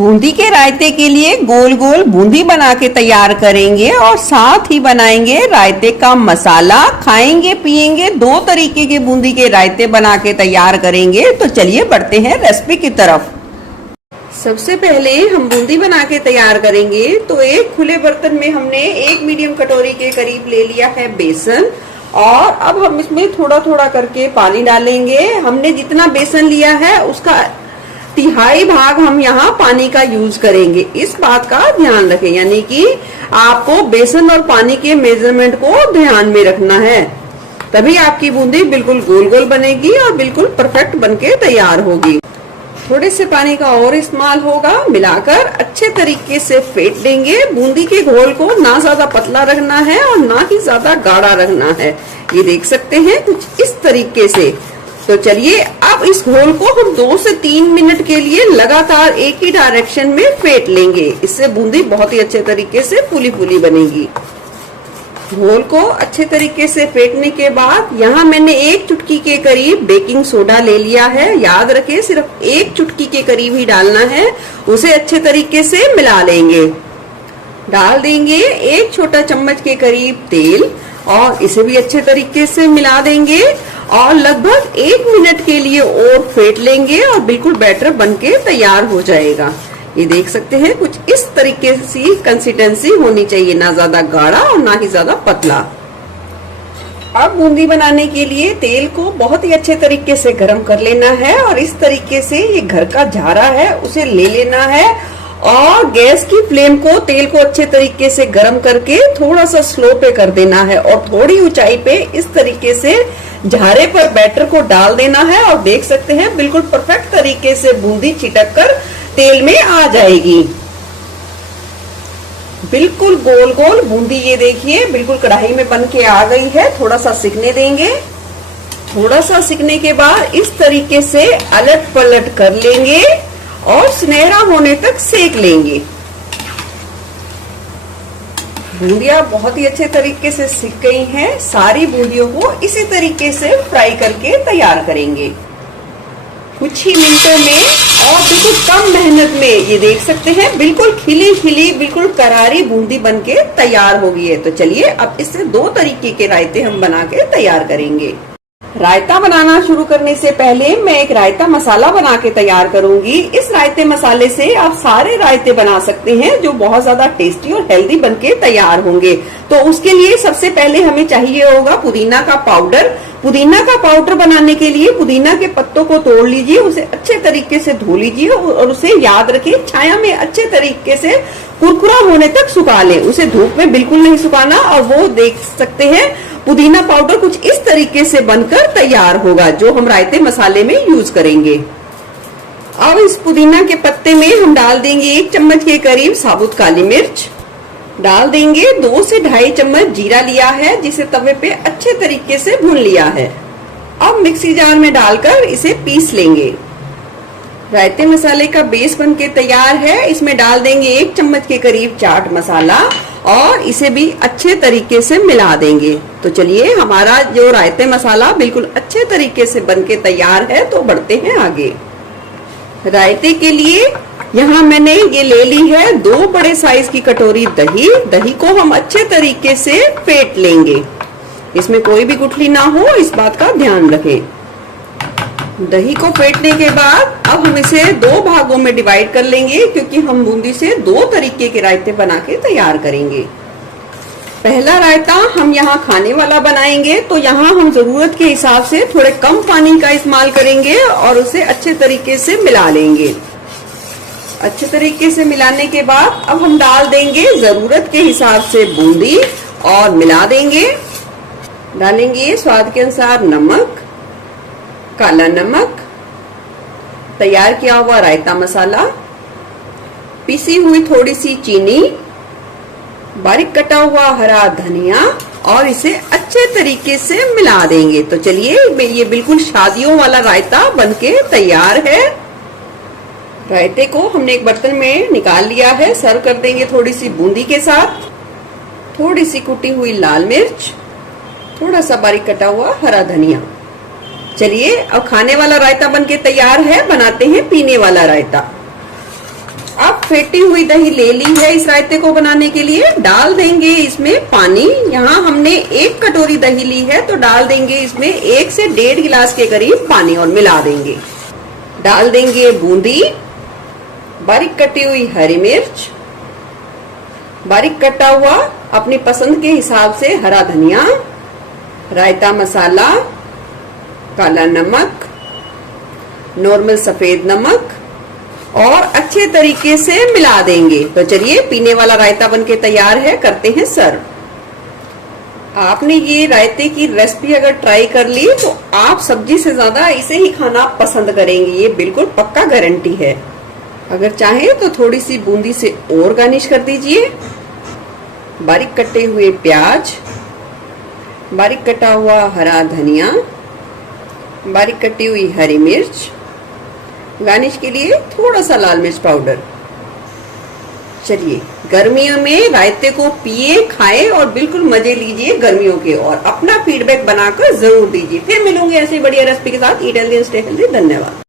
बूंदी के रायते के लिए गोल गोल बूंदी बना के तैयार करेंगे और साथ ही बनाएंगे रायते का मसाला। खाएंगे पिएंगे, दो तरीके के बूंदी के रायते बना के तैयार करेंगे। तो चलिए बढ़ते हैं रेसिपी की तरफ। सबसे पहले हम बूंदी बना के तैयार करेंगे। तो एक खुले बर्तन में हमने एक मीडियम कटोरी के करीब ले लिया है बेसन, और अब हम इसमें थोड़ा थोड़ा करके पानी डालेंगे। हमने जितना बेसन लिया है उसका तिहाई भाग हम यहाँ पानी का यूज करेंगे। इस बात का ध्यान रखें, यानी कि आपको बेसन और पानी के मेजरमेंट को ध्यान में रखना है, तभी आपकी बूंदी बिल्कुल गोल गोल बनेगी और बिल्कुल परफेक्ट बनके तैयार होगी। थोड़े से पानी का और इस्तेमाल होगा। मिलाकर अच्छे तरीके से फेंट लेंगे। बूंदी के घोल को ना ज्यादा पतला रखना है और ना ही ज्यादा गाढ़ा रखना है। ये देख सकते हैं कुछ इस तरीके से। तो चलिए अब इस घोल को हम 2 से 3 मिनट के लिए लगातार एक ही डायरेक्शन में फेंट लेंगे। इससे बूंदी बहुत ही अच्छे तरीके से फूली फूली बनेगी। घोल को अच्छे तरीके से फेंटने के बाद यहाँ मैंने 1 चुटकी के करीब बेकिंग सोडा ले लिया है। याद रखें सिर्फ 1 चुटकी के करीब ही डालना है। उसे अच्छे तरीके से मिला लेंगे। डाल देंगे 1 छोटा चम्मच के करीब तेल और इसे भी अच्छे तरीके से मिला देंगे और लगभग 1 मिनट के लिए और फेंट लेंगे और बिल्कुल बैटर बनके तैयार हो जाएगा। ये देख सकते हैं कुछ इस तरीके से कंसिस्टेंसी होनी चाहिए, ना ज्यादा गाढ़ा और ना ही ज्यादा पतला। अब बूंदी बनाने के लिए तेल को बहुत ही अच्छे तरीके से गर्म कर लेना है और इस तरीके से ये घर का झारा है उसे ले लेना है और गैस की फ्लेम को तेल को अच्छे तरीके से गर्म करके थोड़ा सा स्लो पे कर देना है और थोड़ी ऊंचाई पे इस तरीके से झारे पर बैटर को डाल देना है। और देख सकते हैं बिल्कुल परफेक्ट तरीके से बूंदी चिटक कर तेल में आ जाएगी। बिल्कुल गोल गोल बूंदी ये देखिए बिल्कुल कढ़ाई में बन के आ गई है। थोड़ा सा सिकने देंगे। थोड़ा सा सिकने के बाद इस तरीके से अलट पलट कर लेंगे और सुनहरा होने तक सेक लेंगे। बूंदियां बहुत ही अच्छे तरीके से सिक गई हैं। सारी बूंदियों को इसी तरीके से फ्राई करके तैयार करेंगे कुछ ही मिनटों में और बिल्कुल कम मेहनत में। ये देख सकते हैं बिल्कुल खिली खिली बिल्कुल करारी बूंदी बनके तैयार हो गई है। तो चलिए अब इससे 2 तरीके के रायते हम बना के तैयार करेंगे। रायता बनाना शुरू करने से पहले मैं एक रायता मसाला बना के तैयार करूंगी। इस रायते मसाले से आप सारे रायते बना सकते हैं जो बहुत ज्यादा टेस्टी और हेल्दी बनके तैयार होंगे। तो उसके लिए सबसे पहले हमें चाहिए होगा पुदीना का पाउडर। पुदीना का पाउडर बनाने के लिए पुदीना के पत्तों को तोड़ लीजिए, उसे अच्छे तरीके से धो लीजिए और उसे याद रखिए छाया में अच्छे तरीके से कुरकुरा होने तक सुखा लें। उसे धूप में बिल्कुल नहीं सुखाना। और वो देख सकते हैं पुदीना पाउडर कुछ इस तरीके से बनकर तैयार होगा जो हम रायते मसाले में यूज करेंगे। अब इस पुदीना के पत्ते में हम डाल देंगे 1 चम्मच के करीब साबुत काली मिर्च। डाल देंगे 2 से 2.5 चम्मच जीरा लिया है जिसे तवे पे अच्छे तरीके से भून लिया है। अब मिक्सी जार में डालकर इसे पीस लेंगे। रायते मसाले का बेस बनके तैयार है। इसमें डाल देंगे 1 चम्मच के करीब चाट मसाला और इसे भी अच्छे तरीके से मिला देंगे। तो चलिए हमारा जो रायते मसाला बिल्कुल अच्छे तरीके से बनके तैयार है। तो बढ़ते हैं आगे। रायते के लिए यहाँ मैंने ये ले ली है 2 बड़े साइज की कटोरी दही। दही को हम अच्छे तरीके से फेंट लेंगे। इसमें कोई भी गुठली ना हो, इस बात का ध्यान रखें। दही को फेंटने के बाद अब हम इसे 2 भागों में डिवाइड कर लेंगे क्योंकि हम बूंदी से 2 तरीके के रायते बना के तैयार करेंगे। पहला रायता हम यहाँ खाने वाला बनाएंगे। तो यहाँ हम जरूरत के हिसाब से थोड़े कम पानी का इस्तेमाल करेंगे और उसे अच्छे तरीके से मिला लेंगे। अच्छे तरीके से मिलाने के बाद अब हम डाल देंगे जरूरत के हिसाब से बूंदी और मिला देंगे। डालेंगे स्वाद के अनुसार नमक, काला नमक, तैयार किया हुआ रायता मसाला, पिसी हुई थोड़ी सी चीनी, बारीक कटा हुआ हरा धनिया और इसे अच्छे तरीके से मिला देंगे। तो चलिए ये बिल्कुल शादियों वाला रायता बनके तैयार है। रायते को हमने एक बर्तन में निकाल लिया है। सर्व कर देंगे थोड़ी सी बूंदी के साथ, थोड़ी सी कुटी हुई लाल मिर्च, थोड़ा सा बारीक कटा हुआ हरा धनिया। चलिए अब खाने वाला रायता बनके तैयार है। बनाते हैं पीने वाला रायता। अब फेंटी हुई दही ले ली है इस रायते को बनाने के लिए। डाल देंगे इसमें पानी। यहाँ हमने 1 कटोरी दही ली है तो डाल देंगे इसमें 1 से 1.5 गिलास के करीब पानी और मिला देंगे। डाल देंगे बूंदी, बारीक कटी हुई हरी मिर्च, बारीक कटा हुआ अपनी पसंद के हिसाब से हरा धनिया, रायता मसाला, काला नमक, नॉर्मल सफेद नमक और अच्छे तरीके से मिला देंगे। तो चलिए पीने वाला रायता बनके तैयार है, करते हैं सर्व। आपने ये रायते की रेसिपी अगर ट्राई कर ली तो आप सब्जी से ज्यादा इसे ही खाना पसंद करेंगे, ये बिल्कुल पक्का गारंटी है। अगर चाहे तो थोड़ी सी बूंदी से और गार्निश कर दीजिए। बारीक कटे हुए प्याज, बारीक कटा हुआ हरा धनिया, बारीक कटी हुई हरी मिर्च, गार्निश के लिए थोड़ा सा लाल मिर्च पाउडर। चलिए गर्मियों में रायते को पिए, खाएं और बिल्कुल मजे लीजिए गर्मियों के, और अपना फीडबैक बनाकर जरूर दीजिए। फिर मिलूंगे ऐसी बढ़िया रेसिपी के साथ। Eat healthy and stay healthy. धन्यवाद।